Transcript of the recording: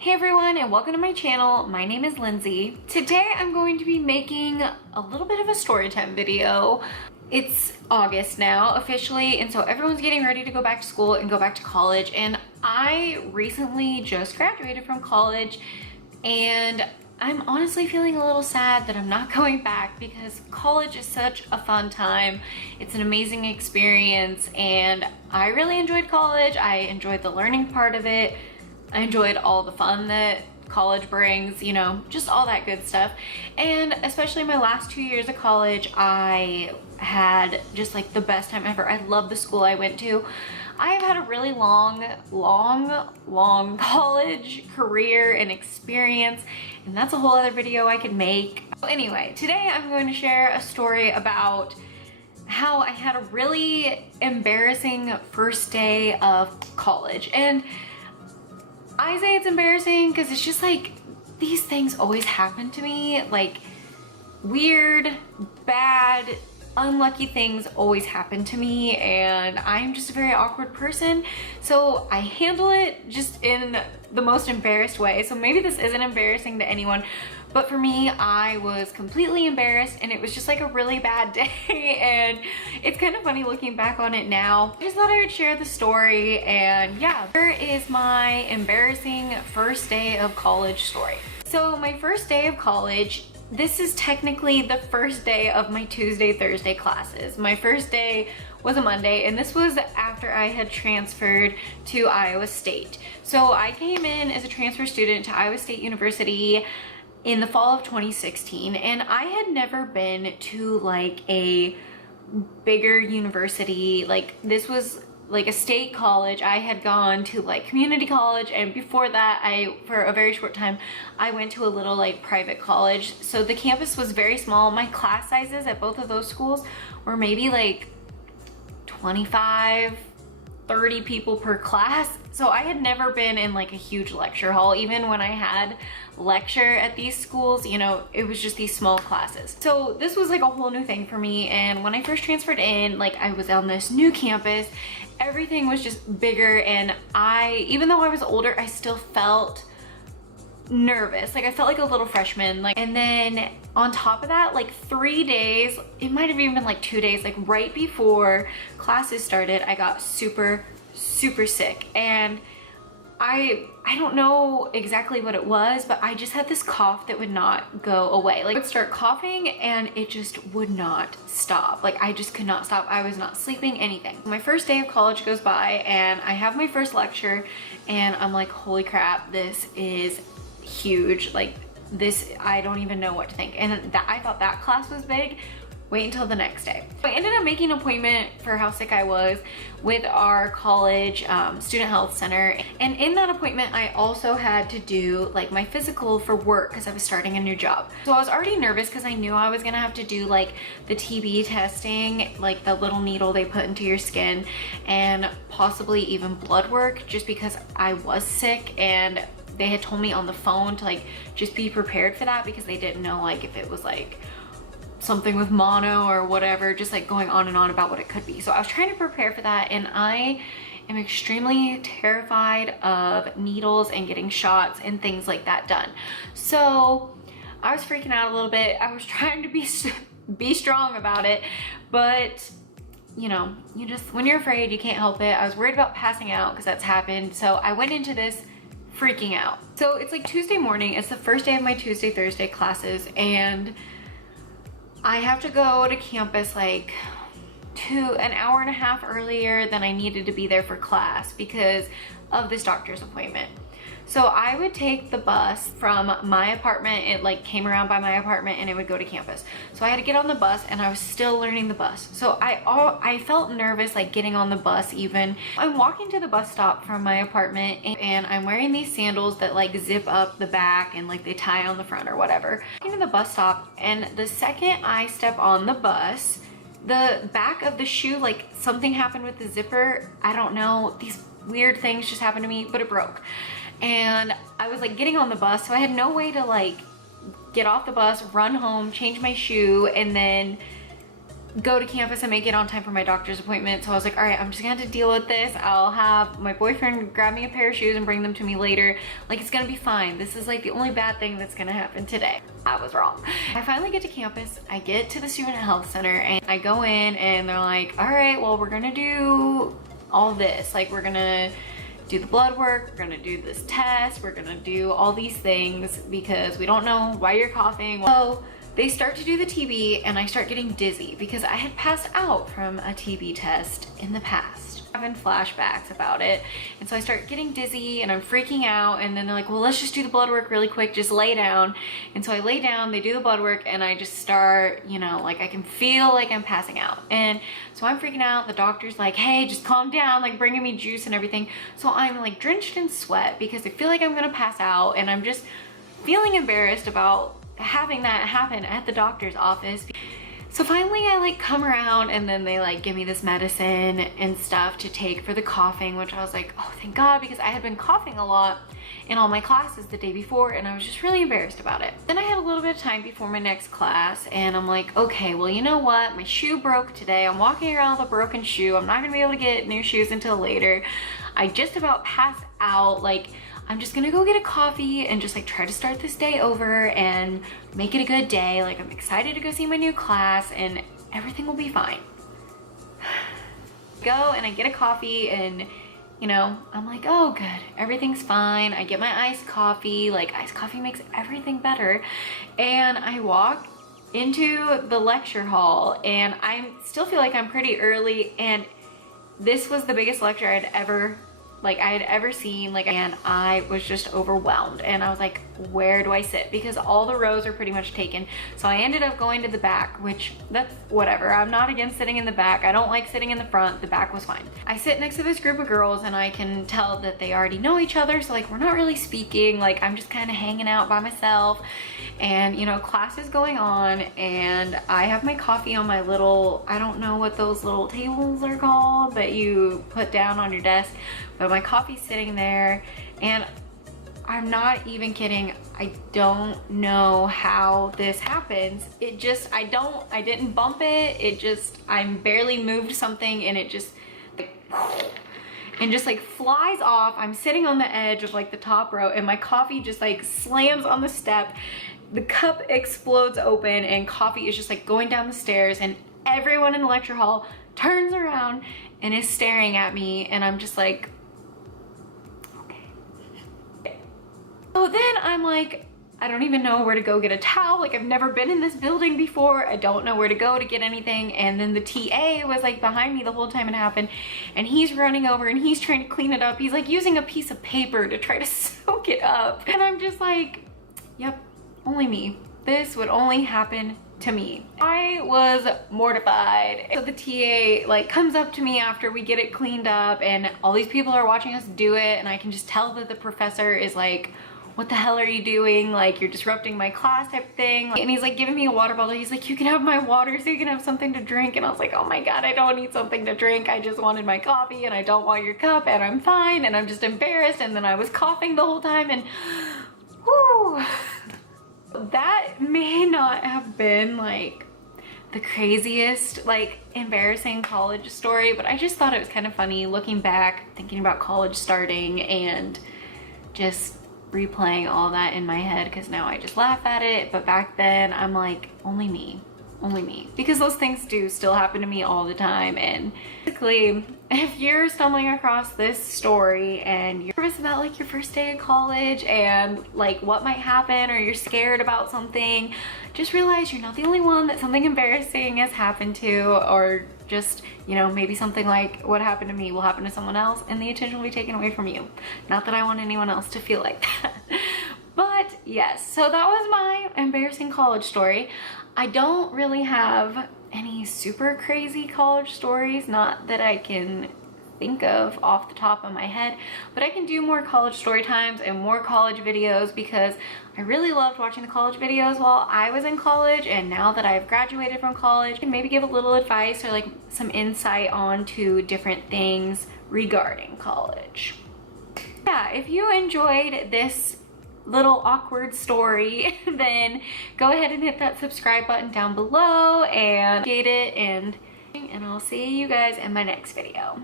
Hey everyone, and welcome to my channel. My name is Lindsay. Today I'm going to be making a little bit of a story time video. It's August now officially, and so everyone's getting ready to go back to school and go back to college, and I recently just graduated from college, and I'm honestly feeling a little sad that I'm not going back because college is such a fun time. It's an amazing experience, and I really enjoyed college. I enjoyed the learning part of it. I enjoyed all the fun that college brings, you know, just all that good stuff. And especially my last 2 years of college, I had just like the best time ever. I love the school I went to. I have had a really long college career and experience, and that's a whole other video I could make. Anyway, today I'm going to share a story about how I had a really embarrassing first day of college. And I say it's embarrassing because it's just like these things always happen to me, like weird, bad, unlucky things always happen to me, and I'm just a very awkward person, so I handle it just in the most embarrassed way. So maybe this isn't embarrassing to anyone, but for me, I was completely embarrassed, and it was just like a really bad day, and it's kind of funny looking back on it now. I just thought I would share the story, and yeah, here is my embarrassing first day of college story. So my first day of college, this is technically the first day of my Tuesday, Thursday classes. My first day was a Monday, and this was after I had transferred to Iowa State. So I came in as a transfer student to Iowa State University in the fall of 2016, and I had never been to like a bigger university. Like, this was like a state college. I had gone to like community college, and before that, for a very short time, I went to a little like private college. So the campus was very small. My class sizes at both of those schools were maybe like 25, 30 people per class. So I had never been in like a huge lecture hall. Even when I had lecture at these schools, you know, it was just these small classes. So this was like a whole new thing for me. And when I first transferred in, like, I was on this new campus, everything was just bigger, and even though I was older, I still felt nervous. Like, I felt like a little freshman. Like, and then on top of that, like 3 days, it might have even been like 2 days, like right before classes started, I got super sick, and I don't know exactly what it was, but I just had this cough that would not go away. Like, I would start coughing and it just would not stop. Like, I just could not stop. I was not sleeping, anything. My first day of college goes by, and I have my first lecture, and I'm like, holy crap, this is huge. Like, this, I don't even know what to think. And I thought that class was big. Wait until the next day. I ended up making an appointment for how sick I was with our college student health center. And in that appointment, I also had to do like my physical for work because I was starting a new job. So I was already nervous because I knew I was gonna have to do like the TB testing, like the little needle they put into your skin, and possibly even blood work, just because I was sick, and they had told me on the phone to like just be prepared for that because they didn't know like if it was like something with mono or whatever, just like going on and on about what it could be. So I was trying to prepare for that, and I am extremely terrified of needles and getting shots and things like that done. So I was freaking out a little bit. I was trying to be strong about it, but you know, when you're afraid, you can't help it. I was worried about passing out because that's happened. So I went into this freaking out. So it's like Tuesday morning. It's the first day of my Tuesday, Thursday classes, and I have to go to campus like an hour and a half earlier than I needed to be there for class because of this doctor's appointment. So I would take the bus from my apartment. It like came around by my apartment, and it would go to campus. So I had to get on the bus, and I was still learning the bus. So I felt nervous like getting on the bus even. I'm walking to the bus stop from my apartment, and I'm wearing these sandals that like zip up the back and like they tie on the front or whatever. I'm walking to the bus stop, and the second I step on the bus, the back of the shoe, like something happened with the zipper. I don't know, these weird things just happened to me, but it broke. And I was like getting on the bus, so I had no way to like get off the bus, run home, change my shoe, and then go to campus and make it on time for my doctor's appointment. So I was like, all right, I'm just gonna have to deal with this. I'll have my boyfriend grab me a pair of shoes and bring them to me later. Like, it's gonna be fine. This is like the only bad thing that's gonna happen today. I was wrong. I finally get to campus. I get to the student health center and I go in and they're like, all right, well, we're gonna do all this. Like, we're gonna do the blood work, we're gonna do this test, we're gonna do all these things because we don't know why you're coughing. So they start to do the TB and I start getting dizzy because I had passed out from a TB test in the past. Having flashbacks about it. And so I start getting dizzy and I'm freaking out, and then they're like, well, let's just do the blood work really quick, just lay down. And so I lay down, they do the blood work, and I just start, you know, like I can feel like I'm passing out. And so I'm freaking out. The doctor's like, hey, just calm down, like bringing me juice and everything. So I'm like drenched in sweat because I feel like I'm gonna pass out, and I'm just feeling embarrassed about having that happen at the doctor's office. So finally I like come around and then they like give me this medicine and stuff to take for the coughing, which I was like, oh, thank God, because I had been coughing a lot in all my classes the day before and I was just really embarrassed about it. Then I had a little bit of time before my next class and I'm like, okay, well, you know what? My shoe broke today. I'm walking around with a broken shoe. I'm not gonna be able to get new shoes until later. I just about passed out. Like, I'm just gonna go get a coffee and just like try to start this day over and make it a good day. Like, I'm excited to go see my new class and everything will be fine. Go and I get a coffee and, you know, I'm like, oh good, everything's fine. I get my iced coffee, like iced coffee makes everything better. And I walk into the lecture hall and I still feel like I'm pretty early, and this was the biggest lecture I had ever seen, like, and I was just overwhelmed and I was like, where do I sit? Because all the rows are pretty much taken. So I ended up going to the back, which that's whatever. I'm not against sitting in the back. I don't like sitting in the front. The back was fine. I sit next to this group of girls and I can tell that they already know each other. So like, we're not really speaking, like I'm just kind of hanging out by myself, and you know, class is going on and I have my coffee on my little, I don't know what those little tables are called that you put down on your desk, but my coffee's sitting there and I'm not even kidding. I don't know how this happens. It just, I didn't bump it. It just, I barely moved something and it just like flies off. I'm sitting on the edge of like the top row and my coffee just like slams on the step. The cup explodes open and coffee is just like going down the stairs, and everyone in the lecture hall turns around and is staring at me, and I'm just like, so then I'm like, I don't even know where to go get a towel. Like, I've never been in this building before. I don't know where to go to get anything. And then the TA was like behind me the whole time it happened. And he's running over and he's trying to clean it up. He's like using a piece of paper to try to soak it up. And I'm just like, yep, only me. This would only happen to me. I was mortified. So the TA like comes up to me after we get it cleaned up and all these people are watching us do it. And I can just tell that the professor is like, what the hell are you doing? Like, you're disrupting my class type thing. And he's like giving me a water bottle. He's like, you can have my water so you can have something to drink. And I was like, oh my God, I don't need something to drink. I just wanted my coffee and I don't want your cup and I'm fine. And I'm just embarrassed. And then I was coughing the whole time and whoo. That may not have been like the craziest, like embarrassing college story, but I just thought it was kind of funny looking back, thinking about college starting and just replaying all that in my head, because now I just laugh at it. But back then I'm like, only me, because those things do still happen to me all the time. And basically, if you're stumbling across this story and you're nervous about like your first day of college and like what might happen, or you're scared about something, just realize you're not the only one that something embarrassing has happened to, or just, you know, maybe something like what happened to me will happen to someone else and the attention will be taken away from you. Not that I want anyone else to feel like that. But yes, so that was my embarrassing college story. I don't really have any super crazy college stories, not that I can think of off the top of my head, but I can do more college story times and more college videos because I really loved watching the college videos while I was in college, and now that I've graduated from college, I can maybe give a little advice or like some insight onto different things regarding college. Yeah, if you enjoyed this little awkward story, then go ahead and hit that subscribe button down below and get it, and I'll see you guys in my next video.